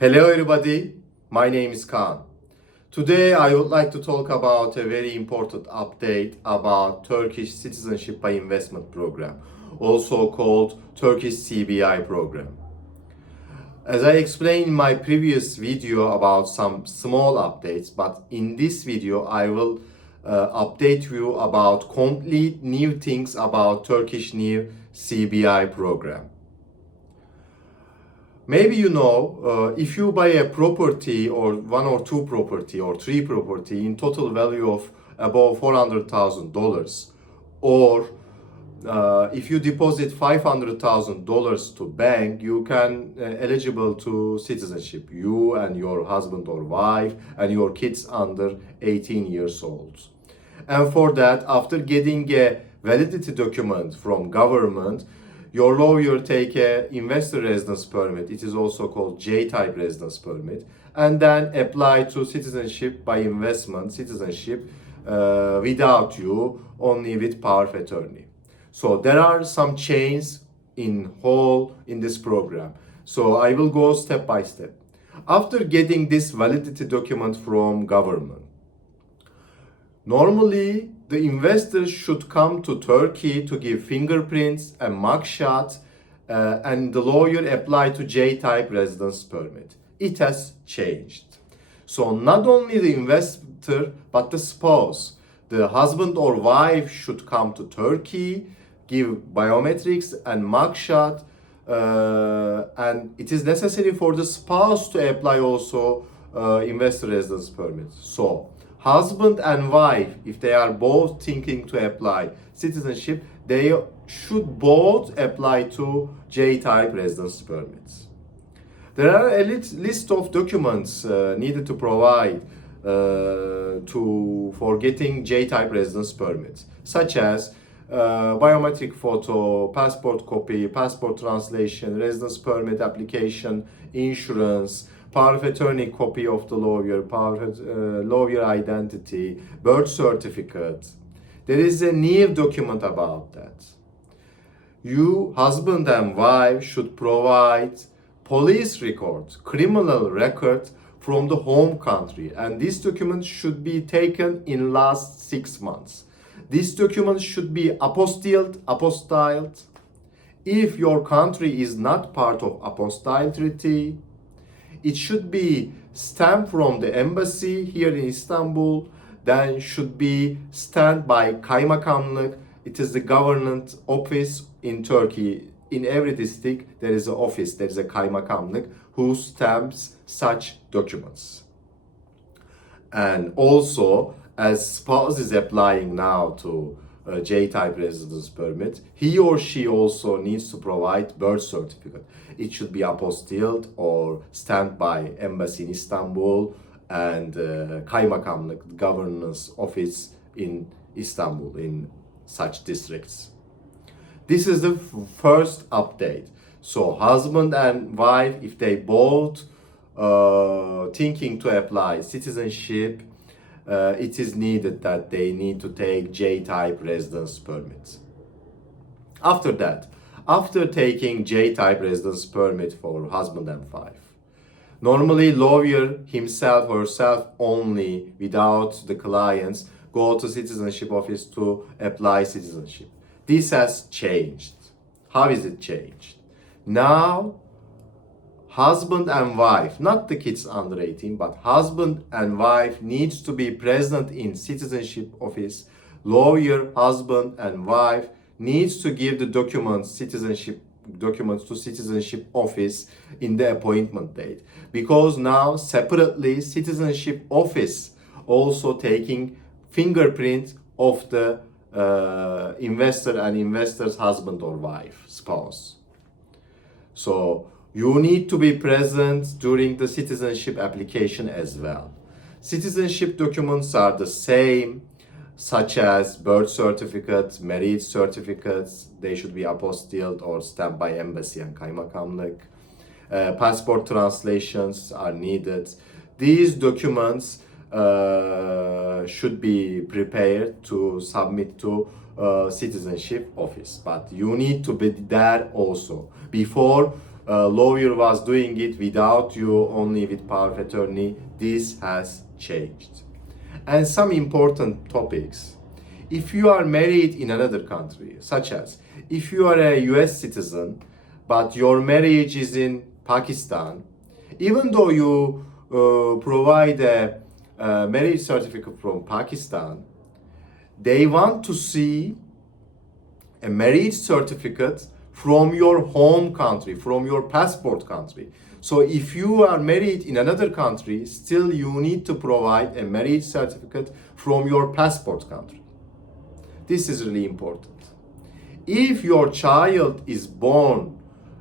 Hello everybody, my name is Kaan. Today I would like to talk about a very important update about Turkish Citizenship by Investment Program, also called Turkish CBI Program. As I explained in my previous video about some small updates, but in this video I will update you about complete new things about Turkish new CBI program. Maybe you know, if you buy a property or one or two property or three property in total value of above $400,000, or if you deposit $500,000 to bank, you can eligible to citizenship. You and your husband or wife and your kids under 18 years old. And for that, after getting a validity document from government, your lawyer take a investor residence permit. It is also called J-type residence permit, and then apply to citizenship by investment citizenship without you, only with power of attorney. So there are some changes in this program. So I will go step by step. After getting this validity document from government, normally, the investors should come to Turkey to give fingerprints and mugshot, and the lawyer apply to J-type residence permit. It has changed. So not only the investor, but the spouse, the husband or wife should come to Turkey, give biometrics and mugshot, and it is necessary for the spouse to apply also investor residence permit. So husband and wife, if they are both thinking to apply citizenship, they should both apply to J-type residence permits. There are a list of documents needed to provide for getting J-type residence permits, such as biometric photo, passport copy, passport translation, residence permit application, insurance, power of attorney copy of the lawyer, lawyer identity, birth certificate. There is a new document about that. You, husband and wife, should provide police records, criminal record from the home country, and this document should be taken in last 6 months. This document should be apostilled. If your country is not part of apostille treaty, it should be stamped from the embassy here in Istanbul, then should be stamped by kaymakamlık. It is the government office in Turkey. In every district there is an office, there is a kaymakamlık who stamps such documents. And also, as spouse is applying now to J-type residence permit, he or she also needs to provide birth certificate. It should be apostilled or stamped by embassy in Istanbul and kaymakamlık, governance office in Istanbul, in such districts. This is the first update. So husband and wife, if they both thinking to apply citizenship, it is needed that they need to take J-type residence permit. After that, after taking J-type residence permit for husband and wife, normally lawyer himself or herself only, without the clients, go to citizenship office to apply citizenship. This has changed. How is it changed? Now, husband and wife, not the kids under 18, but husband and wife needs to be present in citizenship office. Lawyer, husband and wife needs to give the documents to citizenship office in the appointment date. Because now separately citizenship office also taking fingerprint of the investor and investor's husband or wife, spouse. So you need to be present during the citizenship application as well. Citizenship documents are the same, such as birth certificates, marriage certificates. They should be apostilled or stamped by embassy and kaymakamlık. Passport translations are needed. These documents should be prepared to submit to citizenship office, but you need to be there also before lawyer was doing it without you, only with power of attorney. This has changed. And some important topics. If you are married in another country, such as if you are a US citizen, but your marriage is in Pakistan, even though you provide a marriage certificate from Pakistan, they want to see a marriage certificate from your home country, from your passport country. So if you are married in another country, still you need to provide a marriage certificate from your passport country. This is really important. If your child is born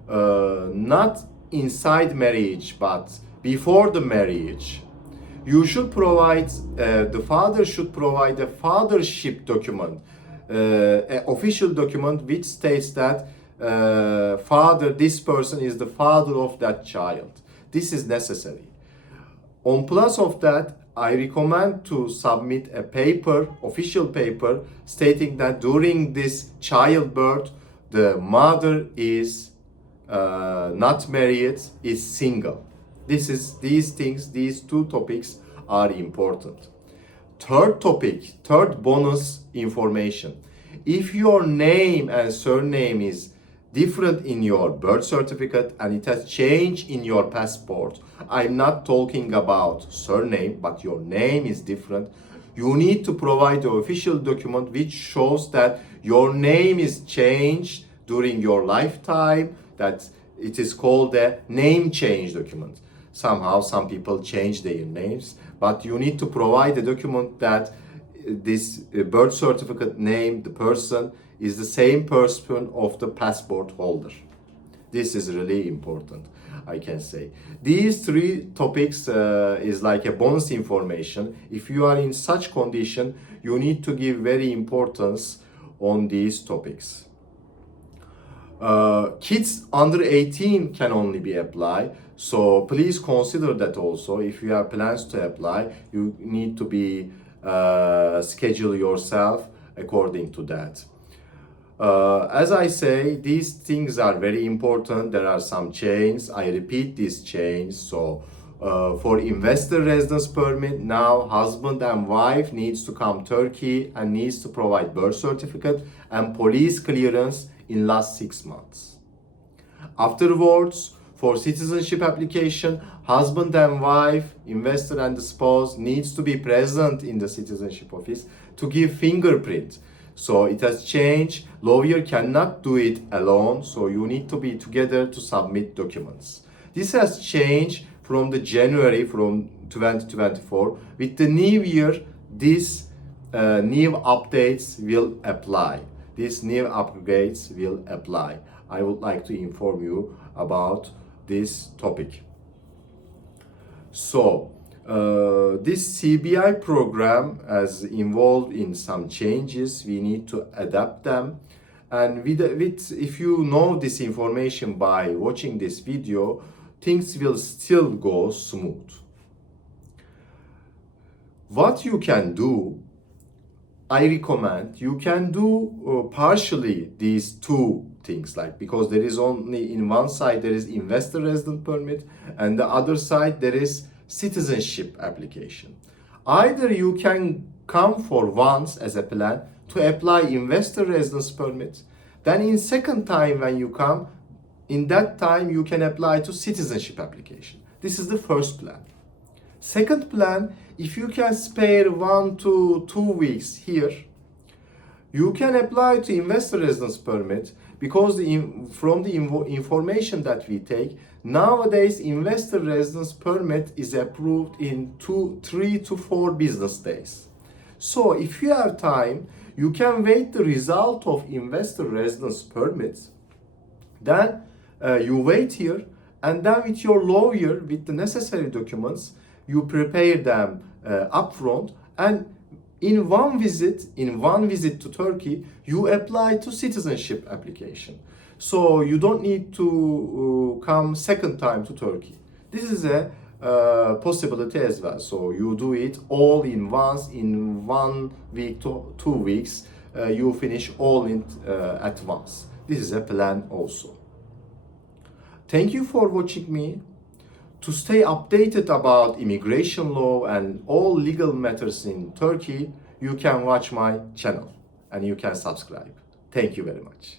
not inside marriage but before the marriage, you should provide, the father should provide a fathership document, an official document which states that this person is the father of that child. This is necessary. On plus of that, I recommend to submit a paper, official paper, stating that during this childbirth, the mother is not married, is single. These two topics are important. Third topic, third bonus information. If your name and surname is different in your birth certificate and it has changed in your passport, I'm not talking about surname, but your name is different, you need to provide the official document which shows that your name is changed during your lifetime, that it is called a name change document. Somehow some people change their names, but you need to provide a document that this birth certificate name, the person, is the same person of the passport holder. This is really important, I can say. These three topics is like a bonus information. If you are in such condition, you need to give very importance on these topics. Kids under 18 can only be applied, so please consider that also. If you have plans to apply, you need to be schedule yourself according to that. As I say, these things are very important. There are some chains. I repeat these chains. So for investor residence permit, now husband and wife needs to come Turkey and needs to provide birth certificate and police clearance in last 6 months. Afterwards, for citizenship application, husband and wife, investor and the spouse needs to be present in the citizenship office to give fingerprint. So it has changed. Lawyer cannot do it alone, so you need to be together to submit documents. This has changed from the January from 2024. With the new year, these new updates will apply. These new upgrades will apply. I would like to inform you about this topic. So, this CBI program has involved in some changes. We need to adapt them. And if you know this information by watching this video, things will still go smooth. What you can do, I recommend you can do partially these two things, like, because there is only in one side there is investor resident permit and the other side there is citizenship application. Either you can come for once as a plan to apply investor residence permit, then in second time when you come, in that time you can apply to citizenship application. This is the first plan. Second plan, if you can spare 1 to 2 weeks here, you can apply to investor residence permit, because from the information that we take, nowadays investor residence permit is approved in 3 to 4 business days. So if you have time, you can wait the result of investor residence permits. Then you wait here, and then with your lawyer, with the necessary documents, you prepare them upfront, and in one visit to Turkey, you apply to citizenship application. So you don't need to come second time to Turkey. This is a possibility as well. So you do it all in once, in 1 week to 2 weeks, you finish all at once. This is a plan also. Thank you for watching me. To stay updated about immigration law and all legal matters in Turkey, you can watch my channel and you can subscribe. Thank you very much.